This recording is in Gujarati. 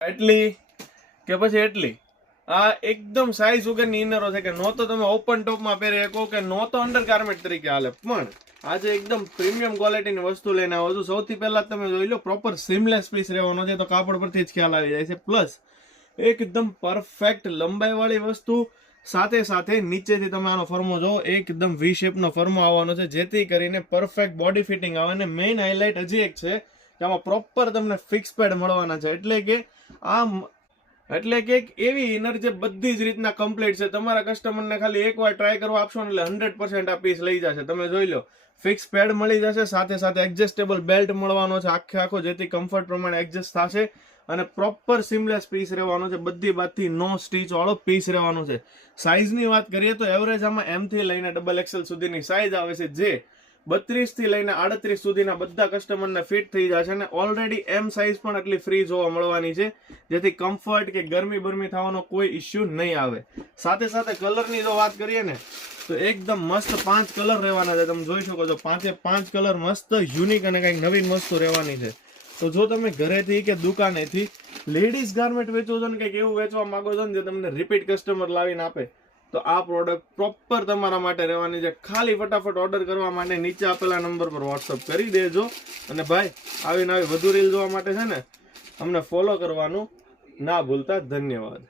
એટલી કે પછી એટલી આ એકદમ સાઈઝ વગરની ઇનરો છે કે નો તો તમે ઓપન ટોપમાં પહેરી શકો કે નો તો અંડર ગાર્મેન્ટ તરીકે હાલે, પણ આજે એકદમ પ્રીમિયમ ક્વોલિટીની વસ્તુ લઈને આવો છું. સૌથી પહેલા તમે જોઈ લો પ્રોપર સીમલેસ પીસ રહેવાનો છે, તો કાપડ પરથી જ ખ્યાલ આવી જાય છે. પ્લસ એકદમ પરફેક્ટ લંબાઈ વાળી વસ્તુ, સાથે સાથે નીચેથી તમે આનો ફર્મો જો એકદમ વી શેપનો ફર્મો આવવાનો છે, જેથી કરીને પરફેક્ટ બોડી ફિટિંગ આવે. અને મેઇન હાઇલાઇટ હજી એક છે કે આમાં પ્રોપર તમને ફિક્સ પેડ મળવાના છે, એટલે કે એક એવી ઇનર જે બધી જ રીતના કમ્પ્લીટ છે. તમારા કસ્ટમરને ખાલી એકવાર ટ્રાય કરવા આપશો ને એટલે 100% આ પીસ લઈ જશે. તમે જોઈ લો ફિક્સ પેડ મળી જશે, સાથે સાથે એડજસ્ટેબલ બેલ્ટ મળવાનો છે આખો, જેથી કમ્ફર્ટ પ્રમાણે એડજસ્ટ થશે. અને પ્રોપર સીમલેસ પીસ રહેવાનો છે, બધી બાજુથી નો સ્ટીચ વાળો પીસ રહેવાનો છે. સાઇઝની વાત કરીએ તો એવરેજ આમાં M થી લઈને XXL સુધીની સાઇઝ આવે છે, જે 32 થી લઈને 38 સુધીના બધા કસ્ટમરને ફિટ થઈ જશે. અને ઓલરેડી M સાઇઝ પણ એટલી ફ્રી જોવા મળવાની છે, જેથી કમ્ફર્ટ કે ગરમી થવાનો કોઈ ઇસ્યુ નહીં આવે. સાથે સાથે કલરની જો વાત કરીએ ને તો એકદમ મસ્ત 5 કલર રહેવાના છે. તમે જોઈ શકો છો 5 કલર મસ્ત યુનિક અને કંઈક નવીન વસ્તુ રહેવાની છે. તો જો તમે ઘરેથી કે દુકાનેથી લેડીઝ ગાર્મેન્ટ વેચો છો ને કંઈક એવું વેચવા માંગો છો ને જે તમને રિપીટ કસ્ટમર લાવીને આપે, તો આ પ્રોડક્ટ પ્રોપર તમારા માટે રહેવાની છે. ખાલી ફટાફટ ઓર્ડર કરવા માટે નીચે આપેલા નંબર પર વોટ્સઅપ કરી દેજો. અને ભાઈ આવીને આવી વધુ રીલ જોવા માટે છે ને અમને ફોલો કરવાનું ના ભૂલતા. ધન્યવાદ.